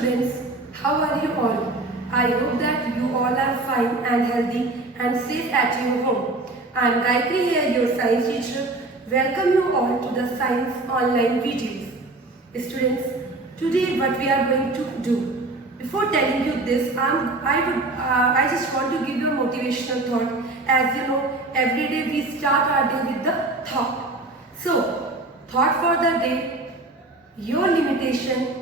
students, how are you all? I hope that you all are fine and healthy and safe at your home. I am Gayatri here, your science teacher. Welcome you all to the science online videos. Students, today what we are going to do. Before telling you this, I just want to give you a motivational thought. As you know, every day we start our day with the thought. So, thought for the day, your limitation,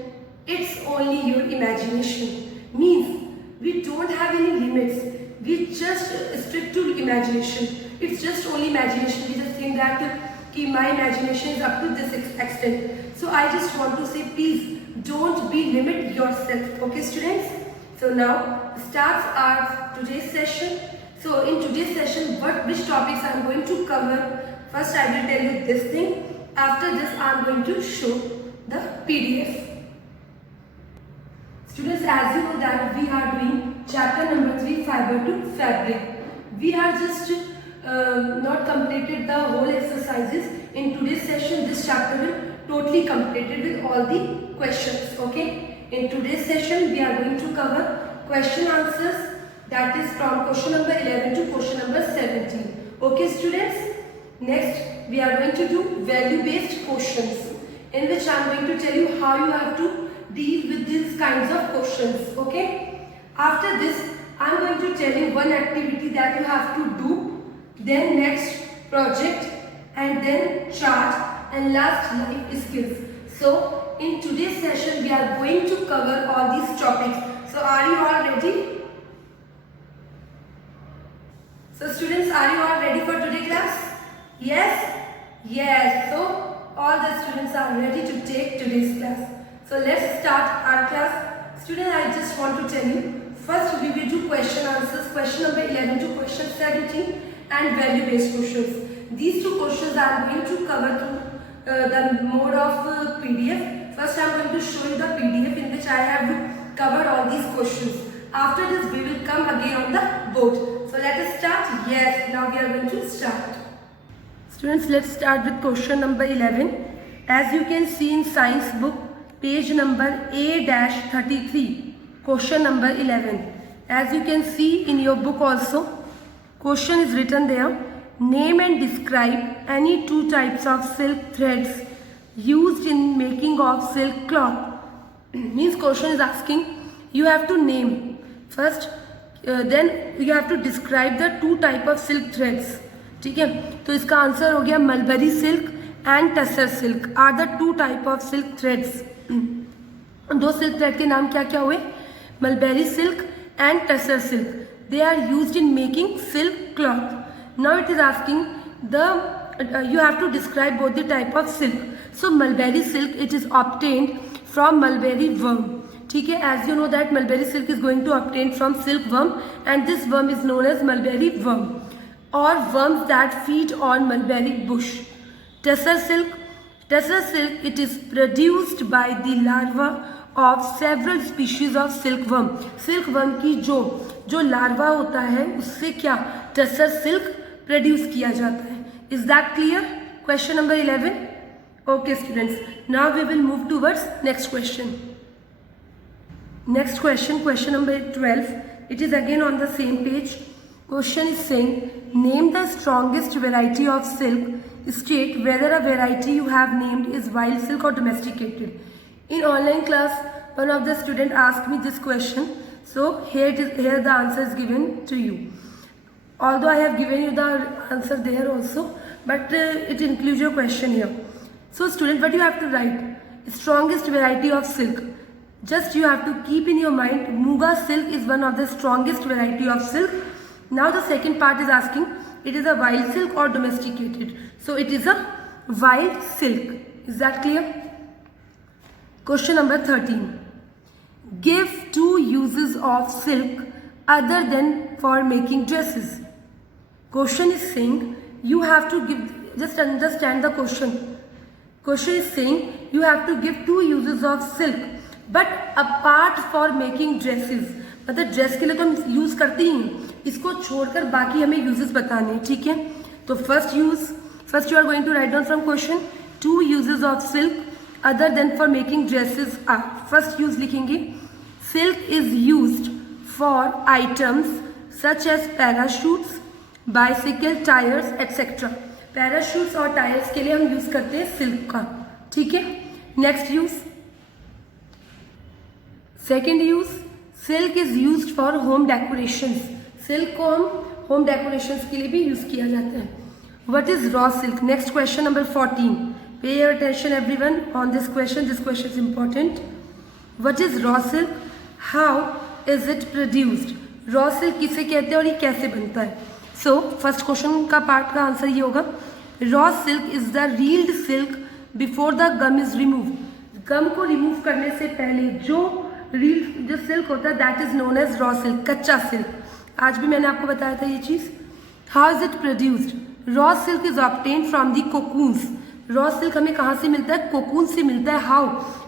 it's only your imagination. Means, we don't have any limits. We just stick to imagination. It's just only imagination. We just think that my imagination is up to this extent. So I just want to say, please don't be limit yourself. Okay, students? So now starts our today's session. So in today's session, which topics I am going to cover? First, I will tell you this thing. After this, I am going to show the PDF. Students, as you know that we are doing chapter number 3, fiber to fabric. We are just not completed the whole exercises. In today's session, this chapter will totally completed with all the questions. Okay. In today's session, we are going to cover question answers, that is from question number 11 to question number 17. Okay, students. Next, we are going to do value-based questions, in which I am going to tell you how you have to deal with these kinds of questions. Okay. After this, I am going to tell you one activity that you have to do, then next project, and then chart, and last life skills. So in today's session, we are going to cover all these topics. So are you all ready? So students, are you all ready for today's class? Yes? Yes. So all the students are ready to take today's class. So let's start our class. Students, I just want to tell you, first we will do question answers, question number 11 to question 17 and value-based questions. These two questions I am going to cover through the mode of PDF. First I am going to show you the PDF in which I have covered all these questions. After this we will come again on the board. So let us start. Yes, now we are going to start. Students, let's start with question number 11. As you can see in science book, page number A-33, question number 11. As you can see in your book also, question is written there. Name and describe any two types of silk threads used in making of silk cloth. Means question is asking, you have to name first, then you have to describe the two type of silk threads. ठीक है, तो इसका answer हो गया mulberry silk and tussar silk are the two type of silk threads. दो silk thread के नाम क्या क्या हुए? Mulberry silk and tussar silk. They are used in making silk cloth. Now it is asking you have to describe both the type of silk. So mulberry silk, it is obtained from mulberry worm. ठीक है, as you know that mulberry silk is going to obtain from silkworm, and this worm is known as mulberry worm, or worms that feed on mulberry bush. Tussar silk, it is produced by the larva of several species of silkworm. Silkworm की जो larva होता है उससे क्या tussar silk produce किया जाता है. Is that clear? Question number 11. Okay students, now we will move towards next question. Next question, question number 12. It is again on the same page. Question is saying name the strongest variety of silk. State whether a variety you have named is wild silk और domesticated. In online class, one of the student asked me this question. So here the answer is given to you. Although I have given you the answer there also, but it includes your question here. So student, what you have to write? Strongest variety of silk. Just you have to keep in your mind, Muga silk is one of the strongest variety of silk. Now the second part is asking, it is a wild silk or domesticated. So it is a wild silk. Is that clear? Question number 13. Give two uses of silk other than for making dresses. Question is saying you have to give, just understand the question. Question is saying you have to give two uses of silk, but apart for making dresses. मतलब dress के लिए तो हम use करते ही हैं, इसको छोड़कर बाकी हमें यूजेस बताने हैं. ठीक है, तो first you are going to write down from question to uses of silk other than for making dresses are. First use लिखेंगे Silk is used for items such as parachutes, bicycle tires, etc. Parachutes और tyres के लिए हम use करते हैं silk का. ठीक है. Next use, second use, silk is used for home decorations. Silk को हम होम डेकोरेशंस के लिए भी यूज किया जाता है. What is raw silk? Next question number 14. Pay your attention everyone on this question is important. What is raw silk? How is it produced? Raw silk किसे कहते हैं और ये कैसे बनता है? सो फर्स्ट क्वेश्चन का पार्ट का आंसर ये होगा, raw silk is the reeled silk before the gum is remove. Gum को रिमूव करने से पहले जो सिल्क होता है that is known as raw silk, कच्चा सिल्क. आज भी मैंने आपको बताया था ये चीज. How is it produced? Raw silk is obtained from the cocoons. Raw silk हमें कहाँ से मिलता है? कोकून से मिलता है. How?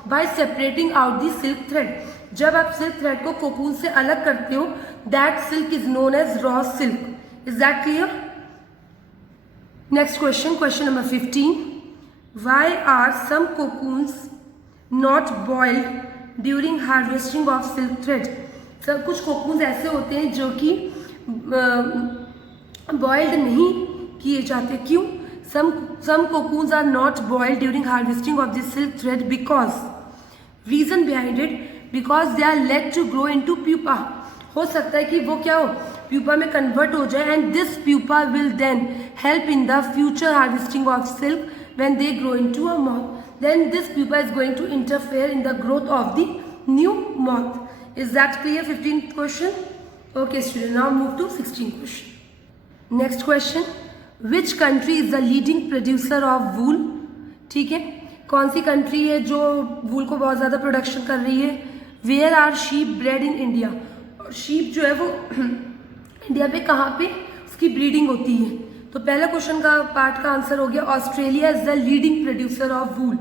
By separating out the silk thread. जब आप सिल्क थ्रेड को कोकून से अलग करते हो that silk is known as raw silk. Is that clear? Next question, question number 15. Why are some cocoons not boiled during harvesting of silk thread? Sir कुछ cocoons ऐसे होते हैं जो कि बॉइल्ड नहीं किए जाते. क्यों? some cocoons are not boiled during harvesting of the silk thread because reason behind it, because they are let to grow into pupa. हो सकता है कि वो क्या हो, pupa में convert हो जाए and this pupa will then help in the future harvesting of silk when they grow into a moth. Then this pupa is going to interfere in the growth of the new moth. Is that clear? 15th question. Okay student, now move to 16th question. Next question. Which country is the leading producer of wool? ठीक है, कौन सी country है जो वूल को बहुत ज़्यादा production कर रही है? Where are sheep bred in India? और शीप जो है वो इंडिया पे कहाँ पे उसकी ब्रीडिंग होती है? तो पहला क्वेश्चन का पार्ट का आंसर हो गया Australia is the leading producer of wool.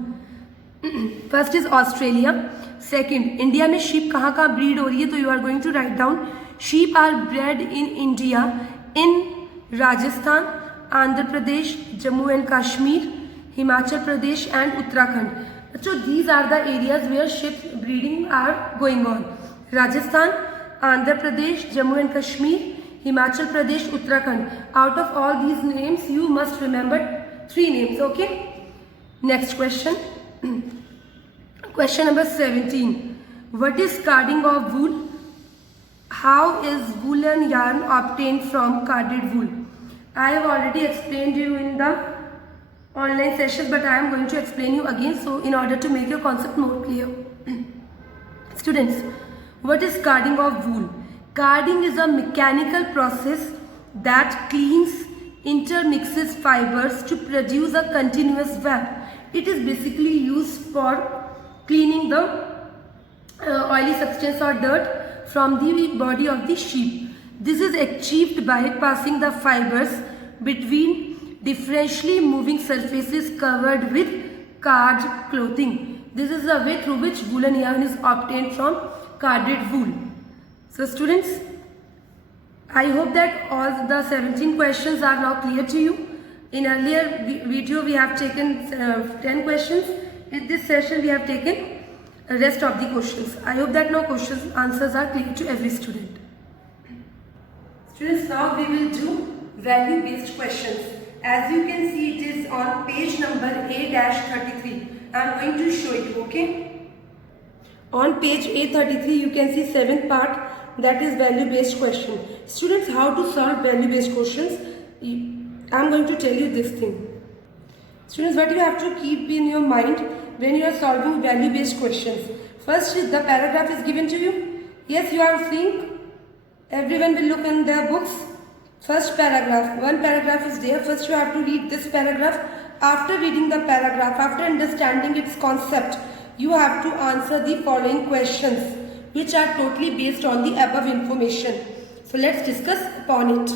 First is Australia. Second, India में शीप कहाँ कहाँ ब्रीड हो रही है? तो you are going to write down sheep are bred in India in Rajasthan, Andhra Pradesh, Jammu and Kashmir, Himachal Pradesh and Uttarakhand. So these are the areas where sheep breeding are going on. Rajasthan, Andhra Pradesh, Jammu and Kashmir, Himachal Pradesh, Uttarakhand. Out of all these names, you must remember 3 names. Okay. Next question. Question number 17. What is carding of wool? How is woolen yarn obtained from carded wool? I have already explained you in the online sessions, but I am going to explain you again, so in order to make your concept more clear. Students, what is carding of wool? Carding is a mechanical process that cleans, intermixes fibers to produce a continuous web. It is basically used for cleaning the oily substance or dirt from the body of the sheep. This is achieved by passing the fibers between differentially moving surfaces covered with card clothing. This is the way through which woolen yarn is obtained from carded wool. So students, I hope that all the 17 questions are now clear to you. In earlier video we have taken 10 questions. In this session we have taken the rest of the questions. I hope that now answers are clear to every student. Students, now we will do value based questions. As you can see, it is on page number A-33. I am going to show you, okay? On page A33 you can see 7th part, that is value based question. Students, how to solve value based questions? I am going to tell you this thing. Students, what you have to keep in your mind when you are solving value based questions. First, the paragraph is given to you. Yes, you are seeing. Everyone will look in their books. First paragraph, one paragraph is there. First you have to read this paragraph. After reading the paragraph, after understanding its concept, you have to answer the following questions which are totally based on the above information. So let's discuss upon it.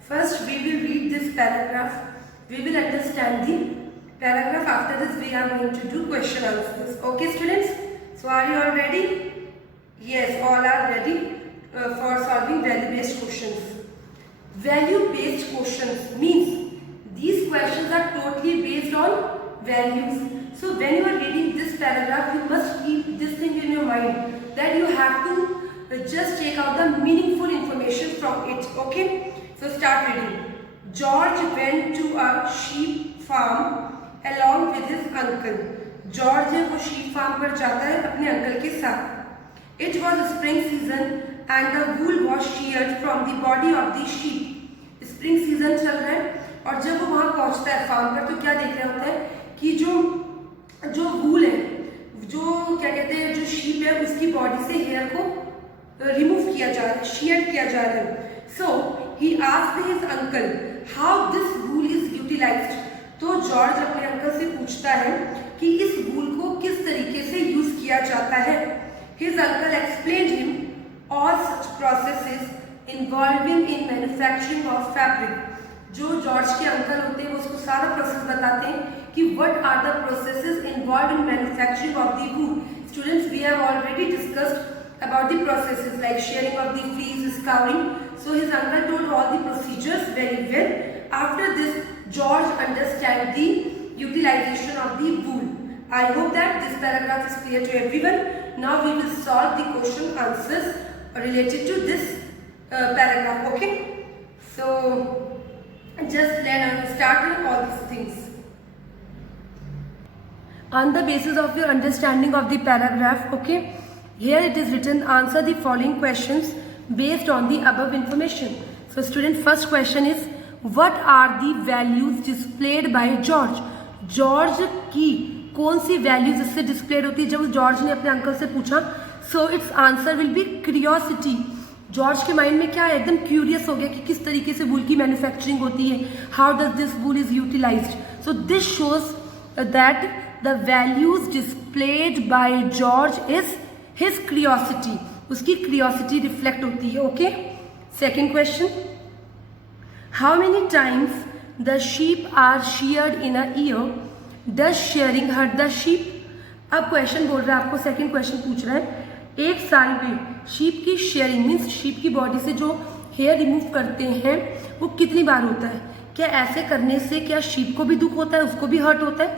First we will read this paragraph. We will understand the paragraph. After this we are going to do question answers. Okay students? So are you all ready? Yes, all are ready for solving value based questions. Value based questions means these questions are totally based on values. So when you are reading this paragraph, you must keep this thing in your mind that you have to just take out the meaningful information from it. Okay, so start reading. George went to a sheep farm along with his uncle. George है वो sheep farm पर जाता है अपने uncle के साथ. It was spring season and the wool was sheared from the body of the sheep. Spring season चल रहा है और जब वो वहाँ पहुँचता है फार्म पर तो क्या देख रहा होता है कि जो वूल है, जो क्या कहते हैं, जो शीप है उसकी बॉडी से हेयर को रिमूव किया जा रहा है, शेयर किया जा रहा है. So he asked his uncle how this wool is utilised. तो जॉर्ज अपने अंकल से पूछता है कि इस वूल को किस तरीके से यूज किया जाता है. His uncle explained him all such processes involving in manufacturing of fabric. जो जॉर्ज के अंकल होते हैं वो उसको सारा प्रोसेस बताते हैं कि what are the processes involved in manufacturing of the wool. Students, we have already discussed about the processes like shearing of the fleece, scouring. So his uncle told all the procedures very well. After this, George understand the utilization of the wool. I hope that this paragraph is clear to everyone. Now we will solve the question answers related to this paragraph. Okay, so just let's start with all these things. On the basis of your understanding of the paragraph, okay, here it is written, answer the following questions based on the above information. So student, first question is, what are the values displayed by George? George की कौन सी values इससे displayed होती है जब George ने अपने uncle से पूछा. So it's answer will be curiosity. George के माइंड में क्या है, एकदम क्यूरियस हो गया कि किस तरीके से वूल की मैन्युफैक्चरिंग होती है, how does this wool is utilised. So this shows that the values displayed by George is his curiosity. उसकी क्यूरियोसिटी रिफ्लेक्ट होती है. Okay, second question, how many times the sheep are sheared in a year. Does shearing hurt the sheep. अब question बोल रहा है आपको, second question पूछ रहा है, एक साल में शीप की शेयरिंग मीन्स शीप की बॉडी से जो हेयर रिमूव करते हैं वो कितनी बार होता है. क्या ऐसे करने से क्या शीप को भी दुख होता है, उसको भी हर्ट होता है.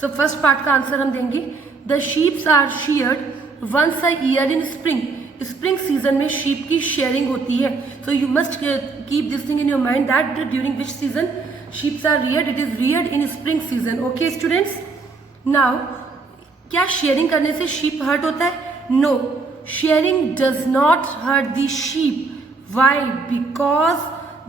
सो फर्स्ट पार्ट का आंसर हम देंगे, the sheep are sheared once a year in spring. Spring season में शीप की शेयरिंग होती है. So you must keep this thing in your mind that during which season sheeps are reared. It is reared in spring season. Okay students, now क्या shearing करने से sheep hurt होता है? No, shearing does not hurt the sheep. Why? Because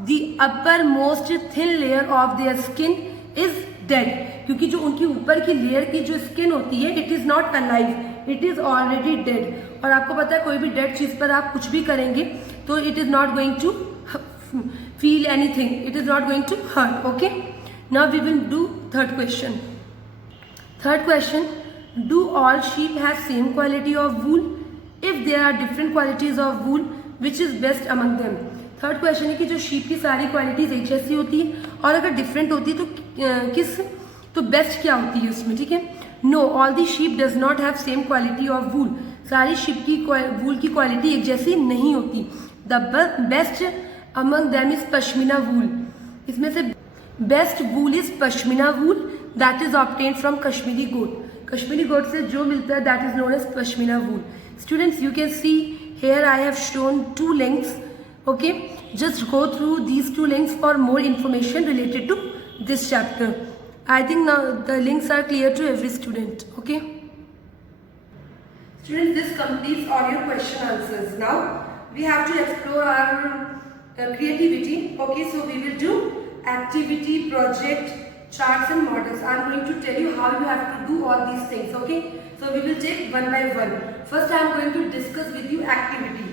the upper most thin layer of their skin is dead. क्योंकि जो उनकी ऊपर की लेयर की जो स्किन होती है, it is not alive, it is already dead. और आपको पता है कोई भी डेड चीज पर आप कुछ भी करेंगे तो it is not going to feel anything, it is not going to hurt. Okay, now we will do third question. Third question, do all sheep have same quality of wool. If there are different qualities of wool, which is best among them. Third question है कि जो sheep की सारी qualities एक जैसी होती है और अगर डिफरेंट होती है तो तो बेस्ट क्या होती है उसमें. ठीक है, no, all the sheep does not have same quality of wool. सारी शीप की वूल की क्वालिटी एक जैसी नहीं होती. The best among them is pashmina wool. इसमें से best wool is pashmina wool that is obtained from Kashmiri goat. Kashmiri goat से जो मिलता है that is known as pashmina wool. Students, you can see here I have shown two links. Okay, just go through these two links for more information related to this chapter. I think now the links are clear to every student. Okay, students, this completes all your question answers. Now we have to explore our creativity. Okay, so we will do activity, project, charts and models. I am going to tell you how you have to do all these things. Okay, so we will take one by one. First I am going to discuss with you activity.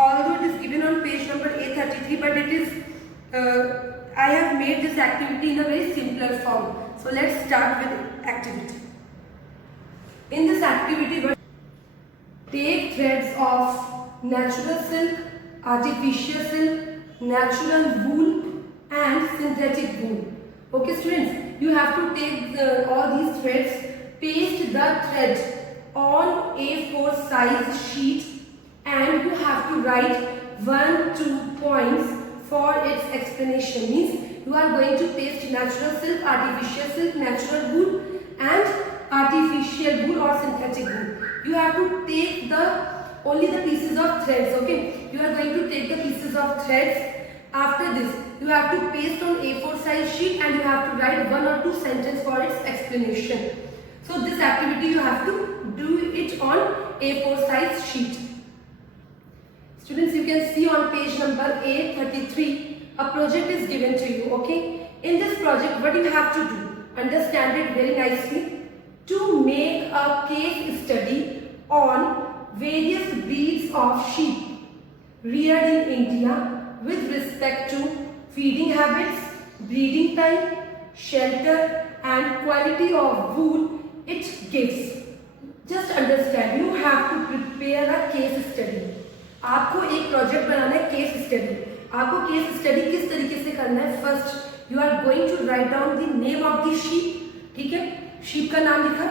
Although it is given on page number A33, but it is I have made this activity in a very simpler form. So let's start with activity. In this activity, take threads of natural silk, artificial silk, natural wool and synthetic wool. Okay students, you have to take all these threads, paste the thread on A4 size sheet and you have to write 1-2 points for its explanation. Means you are going to paste natural silk, artificial silk, natural wool and artificial wool or synthetic wool. You have to take the only the pieces of threads. Okay, you are going to take the pieces of threads. After this, you have to paste on A4 size sheet and you have to write 1 or 2 sentences for its explanation. So this activity you have to do it on A4 size sheet. Students, you can see on page number A33, a project is given to you. Okay, in this project, what you have to do? Understand it very nicely. To make a case study on various breeds of sheep reared in India with respect to feeding habits, breeding time, shelter and quality of wool it gives. Just understand, you have to prepare a case study. आपको एक project बनाना है, case study. आपको case study किस तरीके से करना है? First you are going to write down the name of the sheep. ठीक है, शीप का नाम लिखा.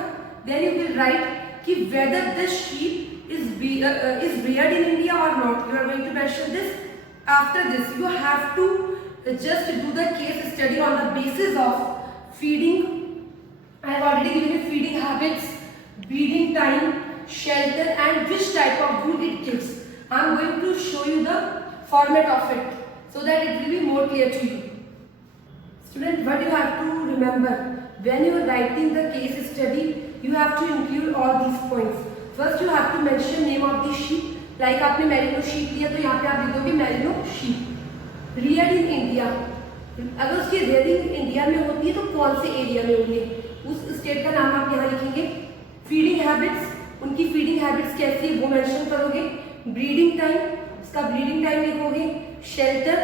देन यू विल राइट कि whether this sheep is reared in India or not. You are going to mention this. After this, you have to just do the case study on the basis of feeding. I have already given you feeding habits, breeding time, shelter, and which type of wool it gives. I am going to show you the format of it so that it will be more clear to you. Student, what you have to remember when you are writing the case study, you have to include all these points. First, you have to mention name of the sheep. Like आपने merino sheep लिया तो यहाँ पे आप लिखोगे merino sheep. Rudyard in India, अगर उसकी rearing India में होती है तो कौन से एरिया में होंगे, उस स्टेट का नाम आप यहाँ लिखेंगे. फीडिंग हैबिट्स, उनकी फीडिंग हैबिट्स कैसी है वो मेंशन करोगे. ब्रीडिंग टाइम, उसका ब्रीडिंग टाइम लिखोगे. Shelter,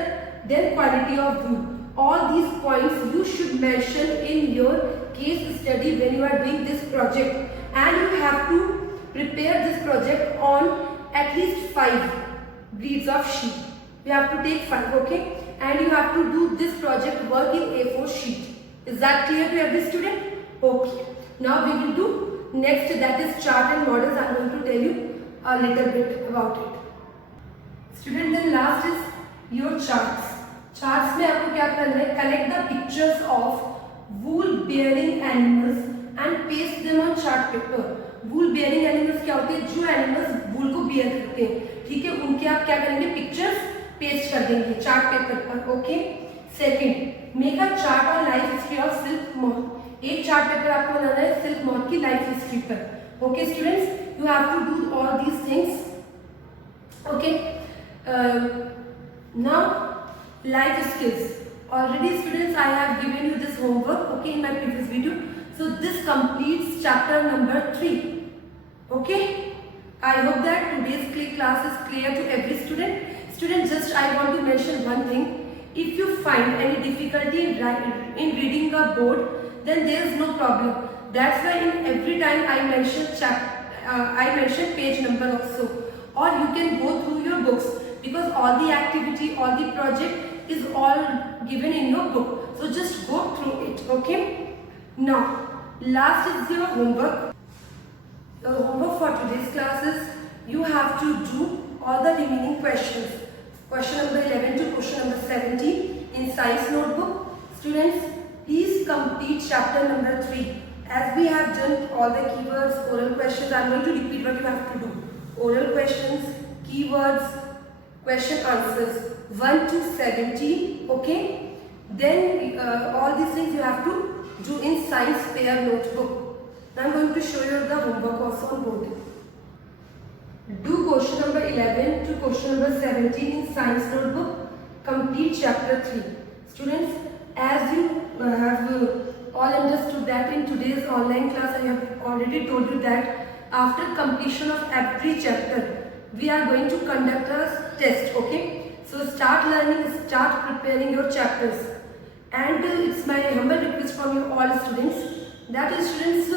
then quality of wool. All these points you should mention in your case study when you are doing this project, and you have to prepare this project on at least 5 breeds of sheep. You have to take 5, okay? And you have to do this project work in A4 sheet. Is that clear to every student? Okay. Now we will do next, that is chart and models. I am going to tell you a little bit about it. Student, then last is your charts. Charts में आपको क्या करना है? Collect the pictures of wool bearing animals and paste them on chart paper. Wool bearing animals क्या होते हैं? जो animals वूल को बियर करते हैं. ठीक है, उनके आप क्या करेंगे? पिक्चर्स पेस्ट कर देंगे चार्ट पेपर पर. Okay. Second, make a chart on life history of silk moth. एक चार्ट पेपर आपको बनाना है सिल्क मॉथ की लाइफ हिस्ट्री पर. Okay students, you have to do all these things. Okay. Now life skills. Already students, I have given you this homework, okay, in my previous video. So this completes chapter number 3. Okay, I hope that today's class is clear to every student. Student, just I want to mention one thing. If you find any difficulty in reading a board, then there is no problem. That's why in every time I mention page number also, or you can go through your books, because all the activity, all the project is all given in your book. So just go through it. Okay. Now last is your homework. Your homework for today's class is you have to do all the remaining questions. Question number 11 to question number 17 in science notebook. Students, please complete chapter number 3. As we have done all the keywords, oral questions, I am going to repeat what you have to do. Oral questions, keywords, question answers 1 to 17. Okay, then all these things you have to do in science pair notebook. Now I am going to show you the homework also on board. Do question number 11 to question number 17 in science notebook. Complete chapter 3. Students, as you have all understood that in today's online class I have already told you that after completion of every chapter we are going to conduct a test. Okay, so start learning, start preparing your chapters, and it's my humble request from you all students, that is students,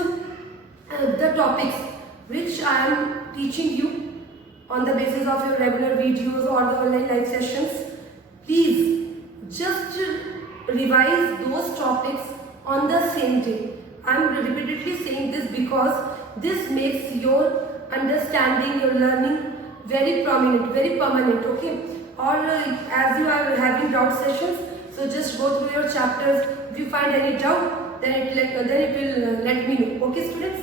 the topics which I am teaching you on the basis of your regular videos or the online live sessions, please just revise those topics on the same day. I am repeatedly saying this because this makes your understanding, your learning very prominent, very permanent. Okay, or as you are having doubt sessions, so just go through your chapters. If you find any doubt, then it will let me know. Okay students,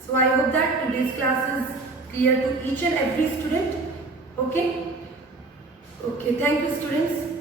so I hope that today's class is clear to each and every student. Okay. Okay, thank you students.